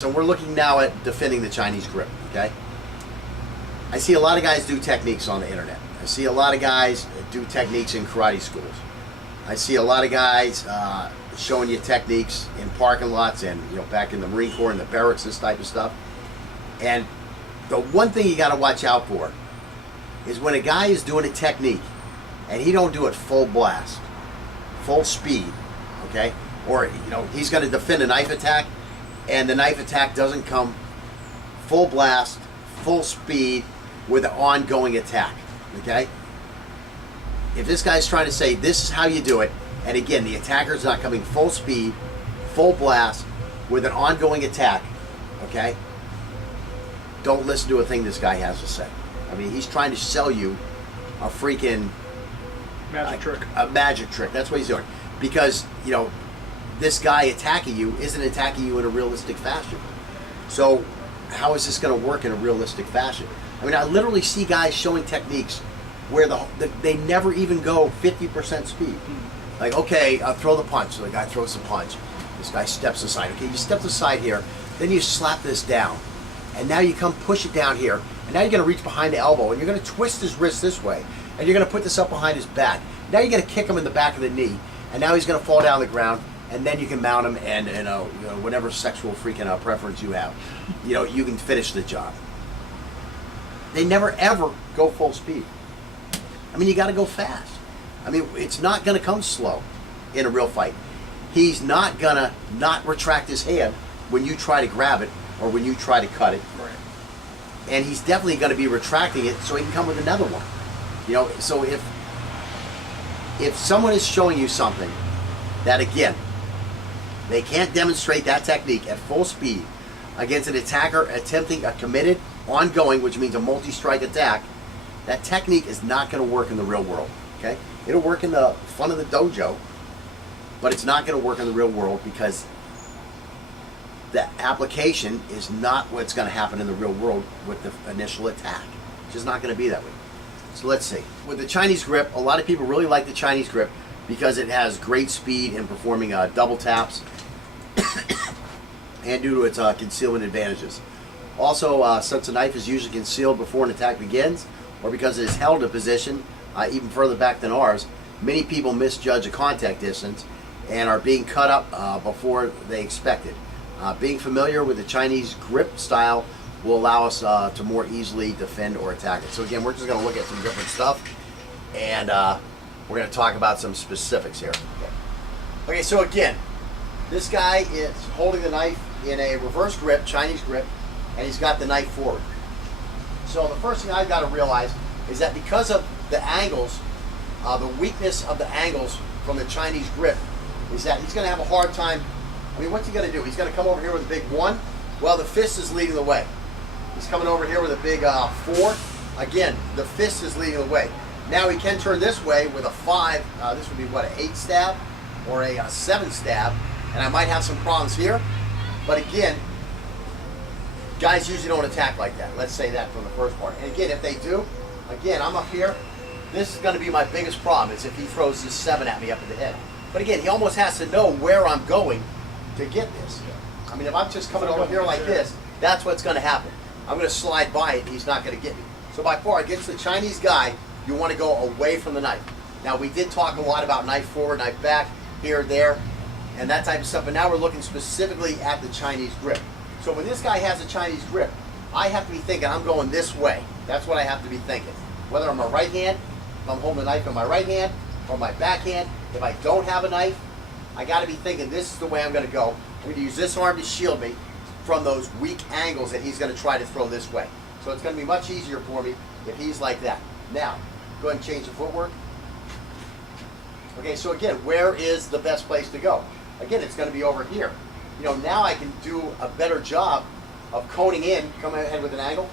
So we're looking now at defending the Chinese grip, okay? I see a lot of guys do techniques on the internet. I see a lot of guys do techniques in karate schools. I see a lot of guys showing you techniques in parking lots and back in the Marine Corps and the barracks, this type of stuff. And the one thing you got to watch out for is when a guy is doing a technique and he don't do it full blast, full speed, okay? Or he's going to defend a knife attack, and the knife attack doesn't come full blast, full speed with an ongoing attack, okay? If this guy's trying to say this is how you do it, and again, the attacker's not coming full speed, full blast with an ongoing attack, okay? Don't listen to a thing this guy has to say. I mean, he's trying to sell you a freaking magic trick. A magic trick. That's what he's doing. Because, this guy attacking you isn't attacking you in a realistic fashion. So how is this going to work in a realistic fashion? I mean, I literally see guys showing techniques where they never even go 50% speed. Like, okay, throw the punch. So the guy throws the punch. This guy steps aside. Okay, you step aside here. Then you slap this down. And now you come push it down here. And now you're going to reach behind the elbow. And you're going to twist his wrist this way. And you're going to put this up behind his back. Now you're going to kick him in the back of the knee. And now he's going to fall down the ground. And then you can mount him, and whatever sexual freaking preference you have, you can finish the job. They never ever go full speed. I mean, you got to go fast. I mean, it's not going to come slow in a real fight. He's not going to not retract his hand when you try to grab it or when you try to cut it. Right. And he's definitely going to be retracting it so he can come with another one. So if someone is showing you something that, again, they can't demonstrate that technique at full speed against an attacker attempting a committed, ongoing, which means a multi-strike attack, that technique is not going to work in the real world, okay? It'll work in the fun of the dojo, but it's not going to work in the real world because the application is not what's going to happen in the real world with the initial attack. It's just not going to be that way. So let's see. With the Chinese grip, a lot of people really like the Chinese grip because it has great speed in performing double taps and due to its concealment advantages. Also, since the knife is usually concealed before an attack begins, or because it is held in position even further back than ours, many people misjudge the contact distance and are being cut up before they expected. Being familiar with the Chinese grip style will allow us to more easily defend or attack it. So again, we're just going to look at some different stuff, and we're going to talk about some specifics here. Okay, so again, this guy is holding the knife in a reverse grip, Chinese grip, and he's got the knife forward. So the first thing I've got to realize is that because of the angles, the weakness of the angles from the Chinese grip is that he's going to have a hard time. I mean, what's he going to do? He's going to come over here with a big 1. Well, the fist is leading the way. He's coming over here with a big 4. Again, the fist is leading the way. Now he can turn this way with a 5. This would be what, an 8 stab or a 7 stab. And I might have some problems here. But again, guys usually don't attack like that. Let's say that from the first part. And again, if they do, again, I'm up here. This is going to be my biggest problem is if he throws this 7 at me up in the head. But again, he almost has to know where I'm going to get this. I mean, if I'm just coming over here like this, that's what's going to happen. I'm going to slide by it and he's not going to get me. So by far, against the Chinese guy, you want to go away from the knife. Now, we did talk a lot about knife forward, knife back, here, there, and that type of stuff, but now we're looking specifically at the Chinese grip. So when this guy has a Chinese grip, I have to be thinking I'm going this way. That's what I have to be thinking. Whether I'm a right hand, if I'm holding the knife in my right hand, or my back hand, if I don't have a knife, I got to be thinking this is the way I'm going to go. I'm going to use this arm to shield me from those weak angles that he's going to try to throw this way. So it's going to be much easier for me if he's like that. Now, go ahead and change the footwork. Okay, so again, where is the best place to go? Again, it's going to be over here. Now I can do a better job of coning in, coming ahead with an angle.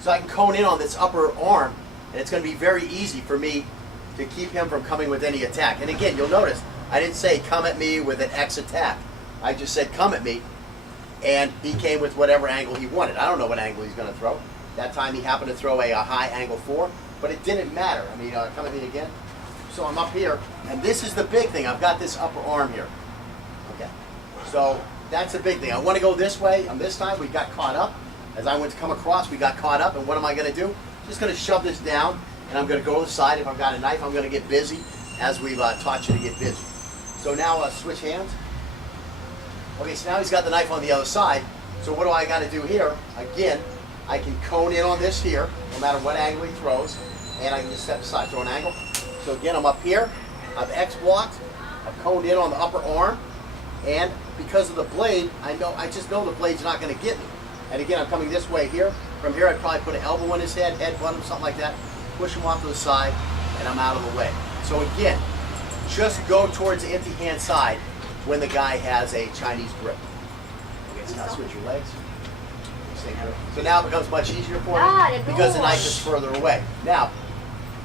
So I can cone in on this upper arm, and it's going to be very easy for me to keep him from coming with any attack. And again, you'll notice, I didn't say come at me with an X attack. I just said come at me, and he came with whatever angle he wanted. I don't know what angle he's going to throw. That time he happened to throw a high angle 4, but it didn't matter. I mean, come at me again. So I'm up here, and this is the big thing. I've got this upper arm here. Okay. So that's a big thing. I want to go this way, and this time we got caught up. As I went to come across, we got caught up, and what am I going to do? Just going to shove this down, and I'm going to go to the side. If I've got a knife, I'm going to get busy, as we've taught you to get busy. So now switch hands. Okay, so now he's got the knife on the other side. So what do I got to do here? Again, I can cone in on this here, no matter what angle he throws, and I can just step aside, throw an angle. So again, I'm up here, I've X-blocked, I've coned in on the upper arm, and because of the blade, I just know the blade's not going to get me. And again, I'm coming this way here. From here, I'd probably put an elbow in his head, headbutt him, something like that, push him off to the side, and I'm out of the way. So again, just go towards the empty hand side when the guy has a Chinese grip. Okay, so now switch your legs. So now it becomes much easier for me because the knife is further away. Now,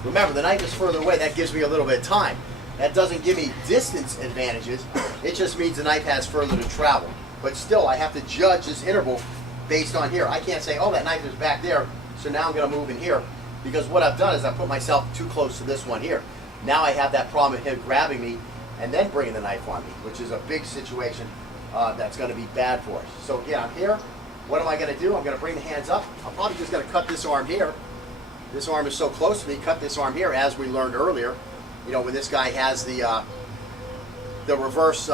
remember, the knife is further away. That gives me a little bit of time. That doesn't give me distance advantages. It just means the knife has further to travel. But still, I have to judge this interval based on here. I can't say, oh, that knife is back there, so now I'm going to move in here. Because what I've done is I put myself too close to this one here. Now I have that problem of him grabbing me and then bringing the knife on me, which is a big situation that's going to be bad for us. So again, I'm here. What am I going to do? I'm going to bring the hands up. I'm probably just going to cut this arm here. This arm is so close to me. Cut this arm here, as we learned earlier. You know, when this guy has the reverse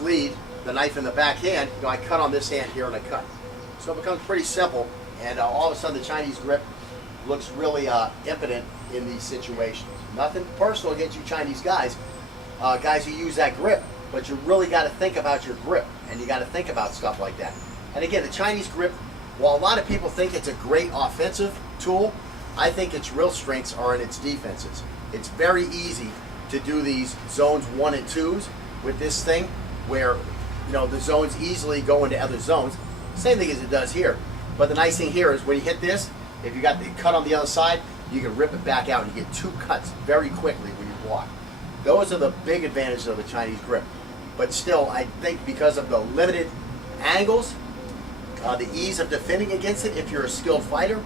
lead, the knife in the back hand, you know, I cut on this hand here and I cut. So it becomes pretty simple, and all of a sudden the Chinese grip looks really impotent in these situations. Nothing personal against you Chinese guys, guys who use that grip, but you really got to think about your grip, and you got to think about stuff like that. And again, the Chinese grip, while a lot of people think it's a great offensive tool, I think its real strengths are in its defenses. It's very easy to do these zones 1 and 2s with this thing, where you know the zones easily go into other zones. Same thing as it does here. But the nice thing here is when you hit this, if you got the cut on the other side, you can rip it back out and you get 2 cuts very quickly when you block. Those are the big advantages of the Chinese grip. But still, I think because of the limited angles, the ease of defending against it if you're a skilled fighter,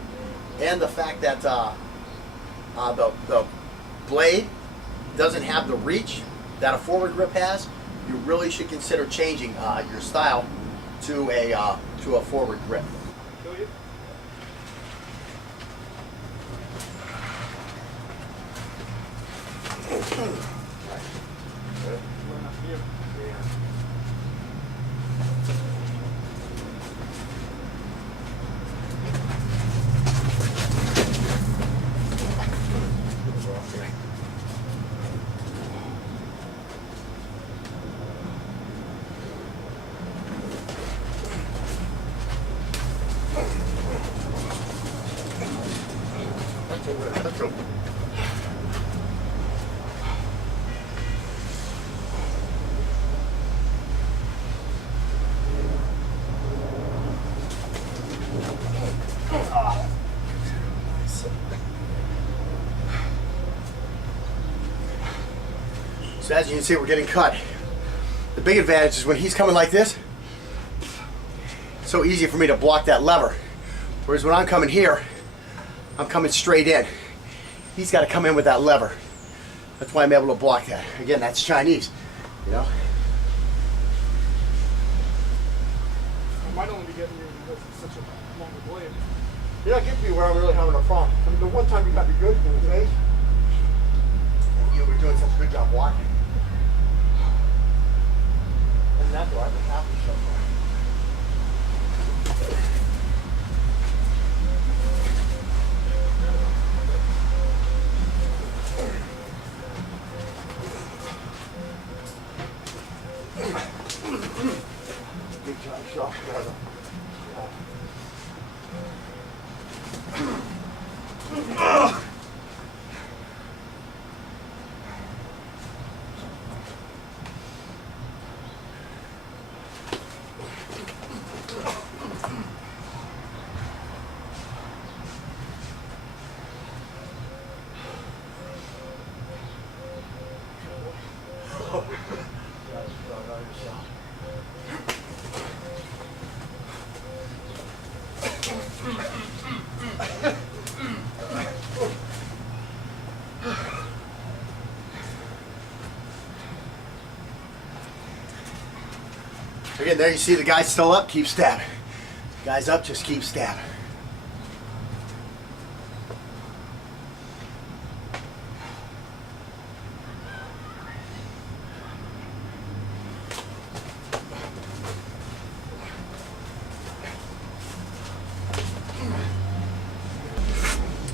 and the fact that the blade doesn't have the reach that a forward grip has, you really should consider changing your style to a forward grip. So as you can see, we're getting cut. The big advantage is when he's coming like this, it's so easy for me to block that lever. Whereas when I'm coming here, I'm coming straight in. He's got to come in with that lever. That's why I'm able to block that. Again, that's Chinese, you know. I might only be getting you because it's such a longer blade. You're not getting me where I'm really having a problem. I mean, the one time you got me good in the face, and you were doing such a good job blocking. And that's why I've been happy so far. Good job, Shaw. Again, there you see the guy's still up, keep stabbing. Guy's up, just keep stabbing.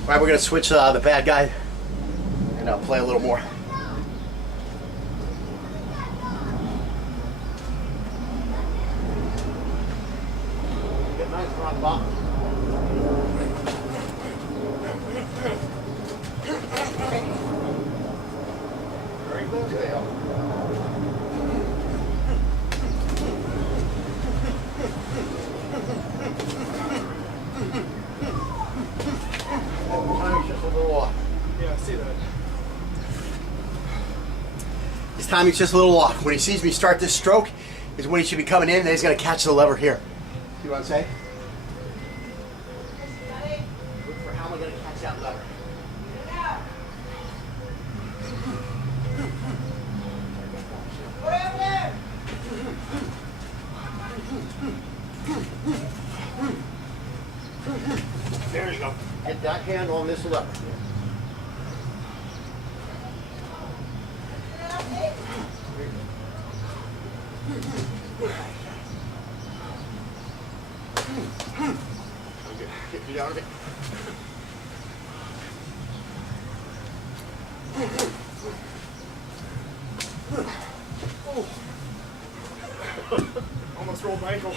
All right, we're gonna switch the bad guy and play a little more. Get nice front bottom. Very good, Dale. Just a little off. Yeah, I see that. His timing's just a little off. When he sees me start this stroke is when he should be coming in, and he's going to catch the lever here. See what I'm saying? Look for how am I going to catch that lever. There you go. Get that hand on this lever. Get you down a bit. Almost rolled my ankle.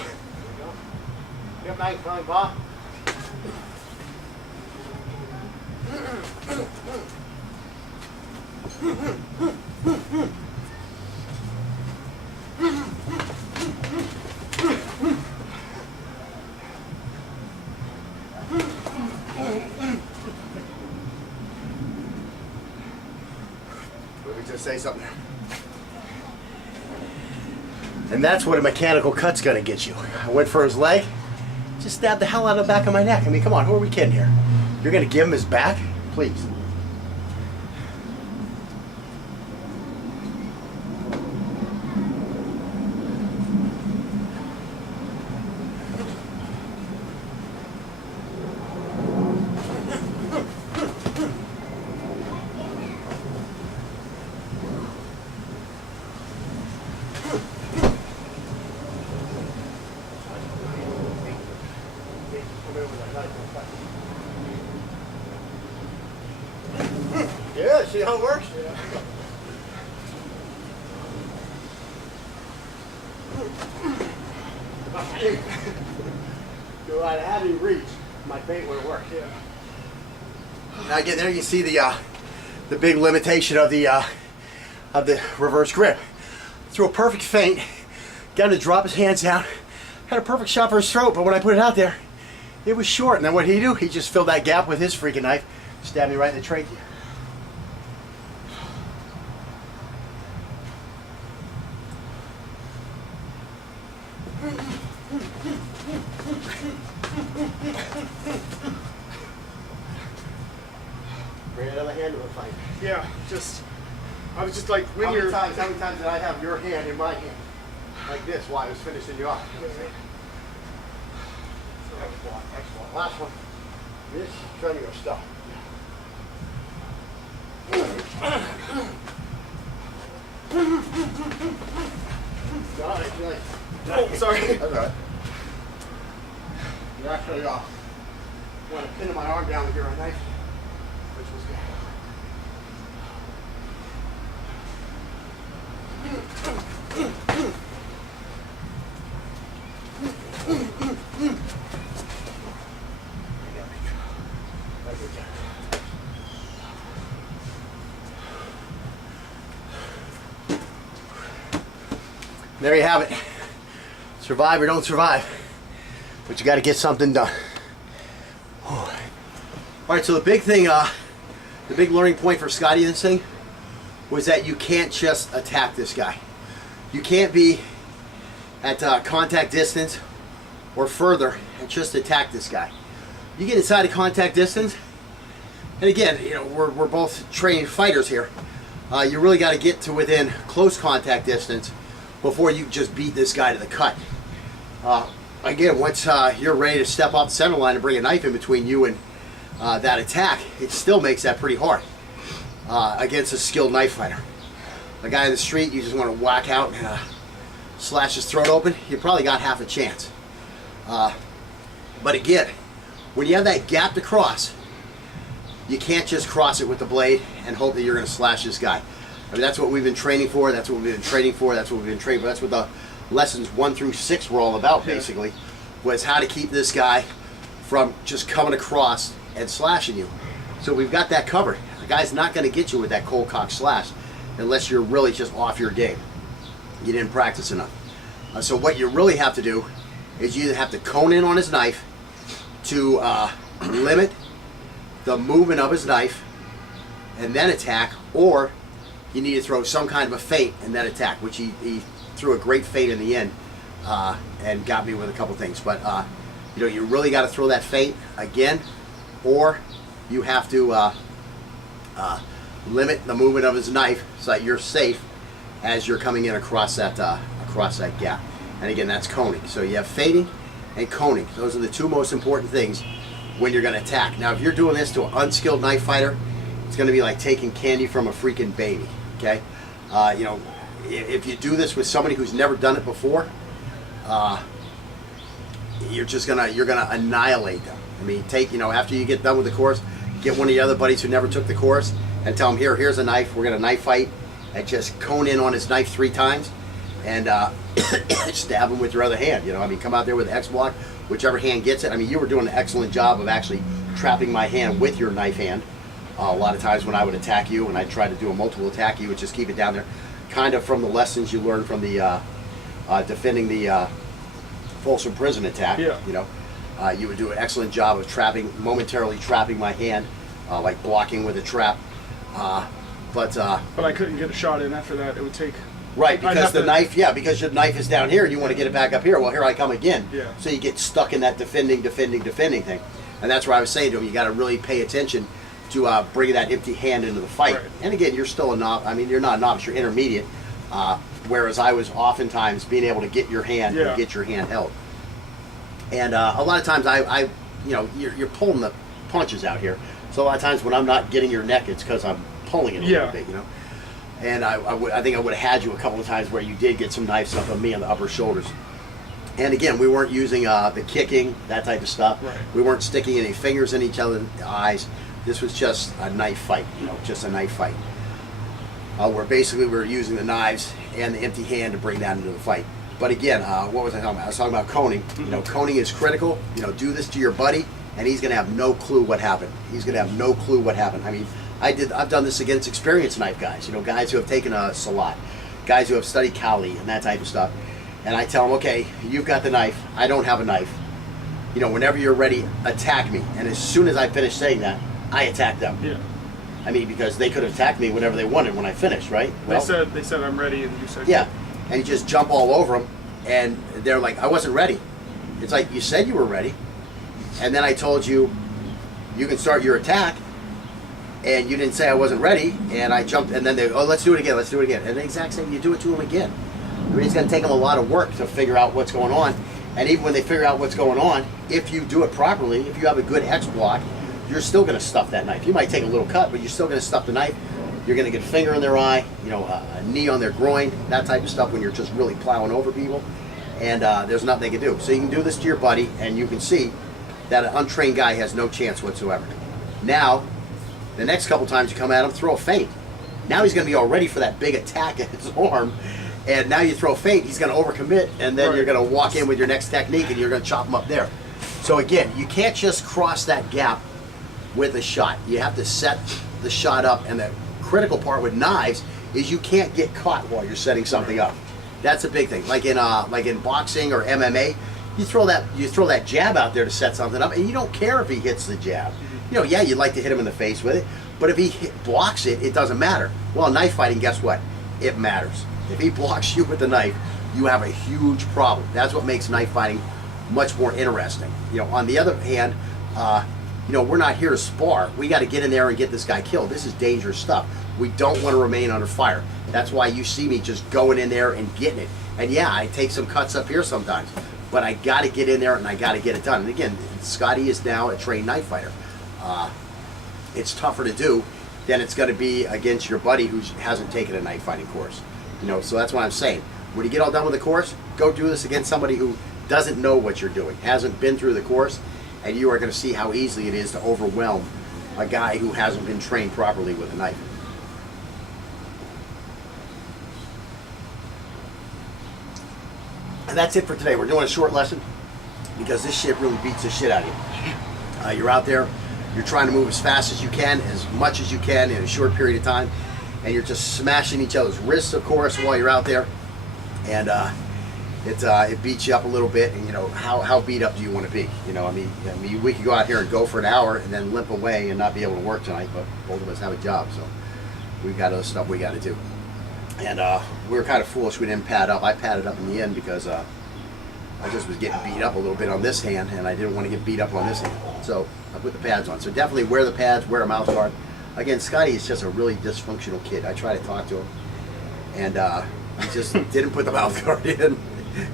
Get back, fine, Bob. Let me just say something. And that's what a mechanical cut's gonna get you. I went for his leg, just stabbed the hell out of the back of my neck. I mean, come on, who are we kidding here? You're gonna give him his back? Please. Yeah, see how it works? Yeah. Do I have any reach? My bait would work. Yeah. Now again, there you can see the big limitation of the reverse grip. Threw a perfect feint, got him to drop his hands down, had a perfect shot for his throat, but when I put it out there, it was short. And then what did he do? He just filled that gap with his freaking knife, stabbed me right in the trachea. Bring another hand to the fight. Yeah, I was just like, when How many you're... times did I have your hand in my hand? Like this, while I was finishing you off. Excellent, excellent. Last one. This, show me your stuff. Oh, sorry. That's all right. You're actually want to pin my arm down with your knife, which was good. There you have it. Survive or don't survive, but you got to get something done. All right, so the big thing, the big learning point for Scotty in this thing was that you can't just attack this guy. You can't be at contact distance or further and just attack this guy. You get inside of contact distance, and again, you know, we're both trained fighters here. You really got to get to within close contact distance before you just beat this guy to the cut. Again, once you're ready to step off the center line and bring a knife in between you and that attack, it still makes that pretty hard against a skilled knife fighter. A guy in the street, you just want to whack out and slash his throat open, you probably got half a chance. But again, when you have that gap to cross, you can't just cross it with the blade and hope that you're going to slash this guy. I mean, that's what we've been training for. That's what we've been training for. That's what we've been training for. That's what the lessons 1 through 6 were all about, basically, was how to keep this guy from just coming across and slashing you. So we've got that covered. The guy's not going to get you with that cold cock slash unless you're really just off your game. You didn't practice enough. So what you really have to do is you either have to cone in on his knife to limit the movement of his knife and then attack, or you need to throw some kind of a feint and then attack, which he threw a great feint in the end and got me with a couple things. But you know, you really got to throw that feint again, or you have to limit the movement of his knife so that you're safe as you're coming in across that gap. And again, that's coning. So you have feinting and coning. Those are the 2 most important things when you're going to attack. Now, if you're doing this to an unskilled knife fighter, it's going to be like taking candy from a freaking baby. Okay, you know, if you do this with somebody who's never done it before, you're gonna annihilate them. I mean, after you get done with the course, get one of your other buddies who never took the course and tell him, here's a knife. We're gonna knife fight, and just cone in on his knife 3 times, and stab him with your other hand. You know, I mean, come out there with X block, whichever hand gets it. I mean, you were doing an excellent job of actually trapping my hand with your knife hand. A lot of times when I would attack you and I tried to do a multiple attack, you would just keep it down there, kind of from the lessons you learned from the defending the Folsom Prison attack. Yeah. You know, you would do an excellent job of momentarily trapping my hand, like blocking with a trap. But I couldn't get a shot in after that. It would take. Right, because because your knife is down here and you want to get it back up here. Well, here I come again. Yeah. So you get stuck in that defending thing. And that's where I was saying to him, you got to really pay attention to bring that empty hand into the fight. Right. And again, you're still a novice. I mean, you're not a novice, you're intermediate. Whereas I was oftentimes being able to get your hand and get your hand held. And a lot of times you know, you're pulling the punches out here. So a lot of times when I'm not getting your neck, it's because I'm pulling it a little bit, you know. And I think I would have had you a couple of times where you did get some knife stuff on me on the upper shoulders. And again, we weren't using the kicking, that type of stuff. Right. We weren't sticking any fingers in each other's eyes. This was just a knife fight, you know, just a knife fight. Where basically we were using the knives and the empty hand to bring that into the fight. But again, what was I talking about? I was talking about coning. You know, coning is critical. You know, do this to your buddy, and he's going to have no clue what happened. He's going to have no clue what happened. I mean, I've done this against experienced knife guys. You know, guys who have taken a salat, guys who have studied Kali and that type of stuff. And I tell them, okay, you've got the knife. I don't have a knife. You know, whenever you're ready, attack me. And as soon as I finish saying that, I attack them. Yeah. I mean, because they could have attacked me whenever they wanted when I finished, right? Well, they said I'm ready, and you said yeah. And you just jump all over them, and they're like, I wasn't ready. It's like, you said you were ready, and then I told you, you can start your attack, and you didn't say I wasn't ready, and I jumped, and then they, let's do it again, And the exact same, you do it to them again. I mean, it's going to take them a lot of work to figure out what's going on, and even when they figure out what's going on, if you do it properly, if you have a good X block, you're still going to stuff that knife. You might take a little cut, but you're still going to stuff the knife. You're going to get a finger in their eye, you know, a knee on their groin, that type of stuff when you're just really plowing over people. And there's nothing they can do. So you can do this to your buddy, and you can see that an untrained guy has no chance whatsoever. Now, the next couple times you come at him, throw a feint. Now he's going to be all ready for that big attack at his arm. And now you throw a feint, he's going to overcommit, and then you're going to walk in with your next technique, and you're going to chop him up there. So again, you can't just cross that gap with a shot. You have to set the shot up, and the critical part with knives is you can't get caught while you're setting something up. That's a big thing. Like in boxing or MMA, you throw that jab out there to set something up, and you don't care if he hits the jab. You know, yeah, you'd like to hit him in the face with it, but if he blocks it, it doesn't matter. Well, knife fighting, guess what? It matters. If he blocks you with the knife, you have a huge problem. That's what makes knife fighting much more interesting. You know, on the other hand, you know, we're not here to spar. We got to get in there and get this guy killed. This is dangerous stuff. We don't want to remain under fire. That's why you see me just going in there and getting it. And yeah, I take some cuts up here sometimes, but I got to get in there and I got to get it done. And again, Scotty is now a trained knife fighter. It's tougher to do than it's going to be against your buddy who hasn't taken a knife fighting course. You know, so that's what I'm saying. When you get all done with the course, go do this against somebody who doesn't know what you're doing, hasn't been through the course, and you are going to see how easily it is to overwhelm a guy who hasn't been trained properly with a knife. And that's it for today. We're doing a short lesson because this shit really beats the shit out of you. You're out there, you're trying to move as fast as you can, as much as you can in a short period of time, and you're just smashing each other's wrists, of course, while you're out there. And it beats you up a little bit. And you know, how beat up do you want to be? You know, I mean, we could go out here and go for an hour and then limp away and not be able to work tonight. But both of us have a job, so we've got other stuff we got to do. And we were kind of foolish we didn't pad up. I padded up in the end because I just was getting beat up a little bit on this hand, and I didn't want to get beat up on this hand. So I put the pads on. So definitely wear the pads, wear a mouth guard. Again, Scotty is just a really dysfunctional kid. I try to talk to him, and he just didn't put the mouth guard in.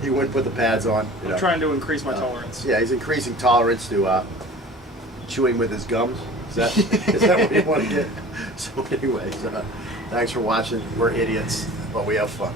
He wouldn't put the pads on. You know. I'm trying to increase my tolerance. Yeah, he's increasing tolerance to chewing with his gums. Is that what you want to get? So anyways, thanks for watching. We're idiots, but we have fun.